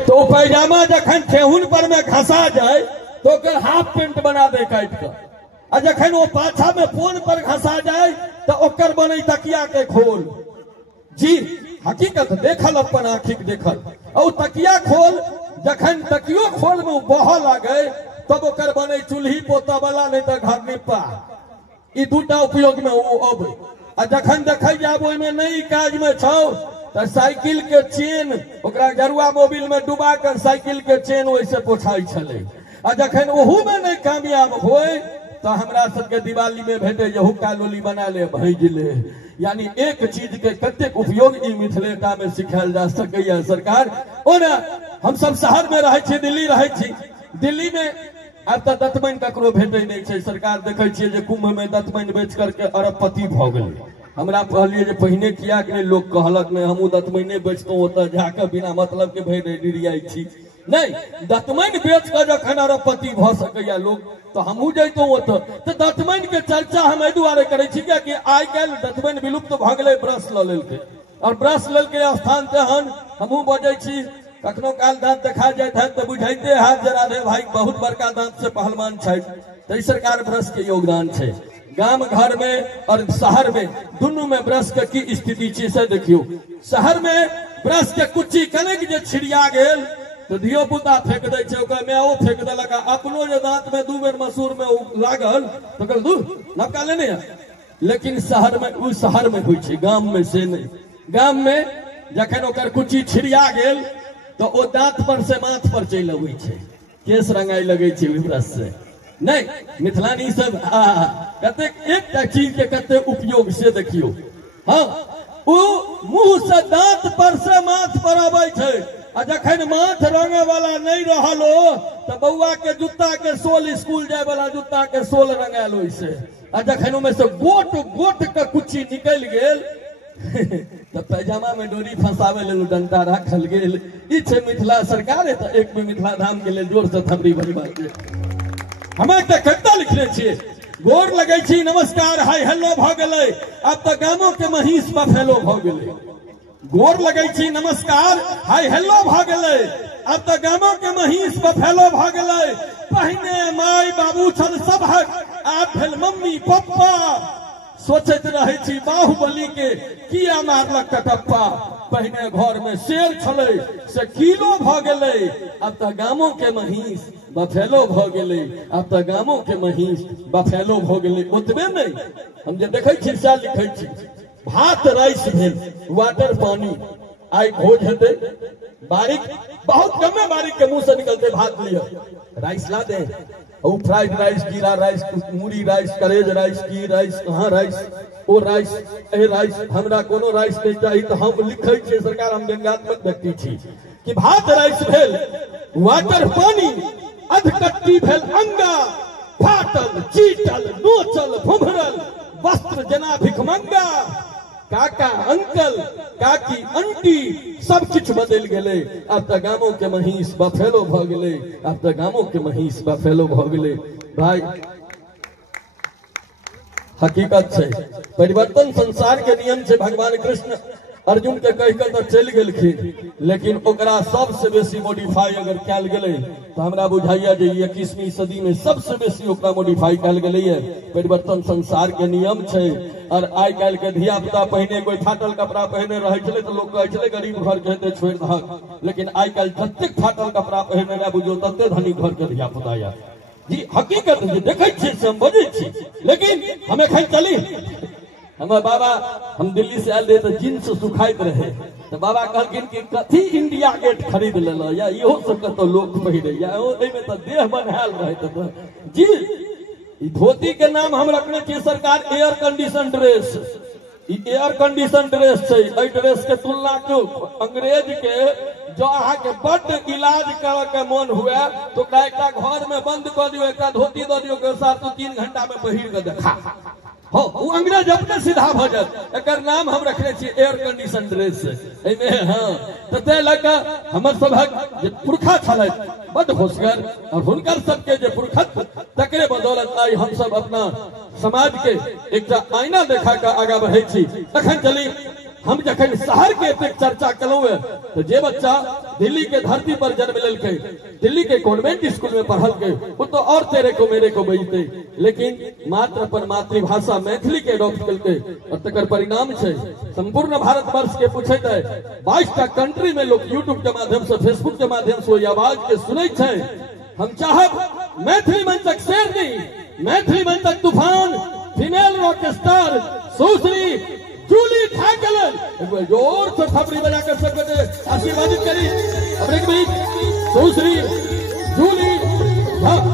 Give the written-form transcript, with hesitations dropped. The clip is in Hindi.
तो पैजामा जखन ठेहुन पर में घसा जाए तो ओकर हाफ पेंट बना दे काट कर, आ जखन वो पाछा में पोन पर घसा जाए तो ओकर बने तकिया के खोल। जी हकीकत देखल, अपन आँखिक देखल। और तकिया खोल जखन तकियो खोल में बह लगे तब ओकर बने चूल्ही पोता वाला, नहीं तो घर निपा। ई दूटा उपयोग में वो अब। आ जखन देखे जाब ओइमे नहीं काज में छौ तो साइकिल के चेन ओकरा गरुआ मोबिल में डुबा कर साइकिल के चेन वैसे पोछाई छले। आ जखन ओहू में नहीं कामयाब होए तो हमरा सबके दिवाली में भेटे जे हुक्का लोली बना ले भेज ले। यानी एक चीज के कतेक उपयोग ई मिथिलेटा में सिखायल जा सकैया सरकार। ओना हम सब शहर में रहे छी, दिल्ली रहे छी। दिल्ली में अब तो दतमैन ककरो भेटे नहीं छै। सरकार देखे छियै जे कुंभ में दतमैन बेच करके अरबपति भ गेलै। हमरा कहलिए जे पहिने किया के लोग कहलक नहीं हमू दतमैने बेचतों, ओतऽ जाके बिना मतलब के भरि डिरियाई छी। नहीं, दतमैन बेच कर जखन अरबपति भ सकैया लोग तो हमू जैतों ओतऽ। तो दतमैन के चर्चा हम एहि दुआरे करै छी कि आइ काल्हि दतमैन विलुप्त भ गेलै, ब्रश ल लेलकै। और ब्रश लेलकै स्थान तेहन हमू बजै छी। कखनो काल दांत देखा जाए है तो बुझाइते हाथ जरा दे भाई बहुत बड़का दांत से पहलवान छै। तो सरकार ब्रश के योगदान है गांव घर में और शहर में, दोनों में ब्रश के की स्थिति छै से देखियो। शहर में ब्रश के कुच्ची कनेक जे छिड़िया गेल तो धियो पुता फेंक दे छै, ओकर माओ फेंक देलक। अपनो जे दांत में 2 बेर मसूर में लागल तो कहल दू नवका लेने है। लेकिन शहर में उस शहर में होइ छै, गांव में से नहीं। गांव में जखन ओकर कुच्ची छिड़िया गेल तो ओ दांत पर से माथ पर चल अबै छै, केस रंगाई लगे छै ब्रश से। नहीं, मिथिलानी सब कते एकटा चीज के कते उपयोग से देखियो। हाँ, ओ मुंह से दांत पर से माथ पर अबै छै। आ जखन माथ रंगे वाला नहीं रहलो तो बउआ के जूता के सोल, स्कूल जाए वाला जूता के सोल रंगाल ओइ से। आ जखन ओमे से गोट गोट के कुच्ची निकल गेल तो पैजामा में डोरी फंसावे ले डंटा राखल गेल। ई छै मिथिला सरकार है। तो एक भी मिथिला धाम के लिए जोर से थमरी भरवा दे। हम एक कविता लिखने छिए, गोर लगे छी नमस्कार हाय हेलो भ गेलै, अब तो गामो के महीष बफेलो भ गेलै। गोर लगे छी नमस्कार हाय हेलो भ गेलै, अब तो गामो के महीष बफेलो भ गेलै। पहिने माय बाबू छल सबहक, आब भेल मम्मी पप्पा। सोचत रहे छी बाहुबली के किया मारलक कटप्पा। पहिने घर में शेर छले से किलो भ गेलै, अब तो गामो के महीष बफेलो भ गेलै। अब तो गामो के महीष बफेलो भ गेलै। ओतबे नहीं, हम जे देखै छी से लिखै छी। भात राइस भेल, वाटर पानी। आई भोज हेतै, बारीक बहुत कमे बारीक के मुंह से निकलते भात लिया, राइस ला दे। वो फ्राइड राइस, जीरा राइस, मूरी राइस, करेज राइस, की राइस, कहाँ राइस, ओ राइस, ए राइस, हमरा कोनो राइस नहीं चाहिए। तो हम लिखे छे सरकार, हम व्यंग्यात्मक व्यक्ति छी कि भात राइस भेल, वाटर पानी, अधकट्टी भेल अंगा, फाटल चीटल नोचल भुभरल, वस्त्र जना भिखमंगा। काका अंकल काकी आंटी सब कुछ बदल गए। अब तो गामों के महीष बफेलो भ गेलै, अब तो गामों के महीष बफेलो भ गेलै। भाई हकीकत है, परिवर्तन संसार के नियम से। भगवान कृष्ण अर्जुन के कहकर तो चल गेलखिन, लेकिन ओकरा सबसे बेसी मॉडिफाई अगर कैल गेलै तो हमरा बुझाइया जे 21वीं सदी में सबसे बेसी ओकरा मॉडिफाई कैल गेलै है। परिवर्तन संसार के नियम छै। और आई काल के धिया पुता पहिने कोई फाटल कपड़ा पहने रहे छले तो लोग कहे छले गरीब घर के हेते छोड़ दहक, लेकिन आई काल जतेक फाटल कपड़ा पहने रहे बुझो तते धनी घर के धिया पुता या। जी हकीकत जे देखै छी से हम बजै छी। लेकिन हम एखन चली, हमारे बाबा, हम दिल्ली से आयल रहे तो जींस सुखाइत रहे तो बाबा कहलखिन कि कथी इंडिया गेट खरीद लेलो या इहो सब कतो लोग पहिरे या ओइमे तो देह बनायल रहे। तो जी धोती के नाम हम रखने छी सरकार air condition dress. Air condition dress छै। एहि ड्रेस के तुलना क्यों अंग्रेज के जो अहाँ के बड़ इलाज करे के मन हुए तो एक घर में बंद कर दियो, एक धोती दे दियो के साथ 3 घंटा में पहिर के देखा हो, वो अंग्रेज अपने सीधा भजन। एक नाम हम रखने छी एयर कंडीशन ड्रेस। हाँ, तो लगा हमर सबक जे पुरखा छल बड़ होशियार और हुनकर सबके जे पुरखत्व तकरे बदौलत आई हम सब अपना समाज के एक आईना देखा के आगा बढ़े छी। तखन चली हम जखन शहर के एतेक चर्चा कलौ तो जे बच्चा दिल्ली के धरती पर जन्म लेलकै, दिल्ली के कॉन्वेंट स्कूल में पढ़लकै, वो तो और तेरे को मेरे को बजते, लेकिन मात्र अपन मातृभाषा मैथिली के अडॉप्ट कलकै और तकर परिणाम छै संपूर्ण भारतवर्ष के पूछे 22टा कंट्री में लोग यूट्यूब के माध्यम से, फेसबुक के माध्यम से आवाज के सुनै छै। हम चाहब मैथिली मंचक शेरनी, मैथिली मंचक तूफान, फीमेल रॉक स्टार सुश्री जूली ठाकुर, एक बार जोर से थपड़ी बजा कर सबको आशीर्वादित करी। अब एक मिनट, सुश्री जूली ठाकुर।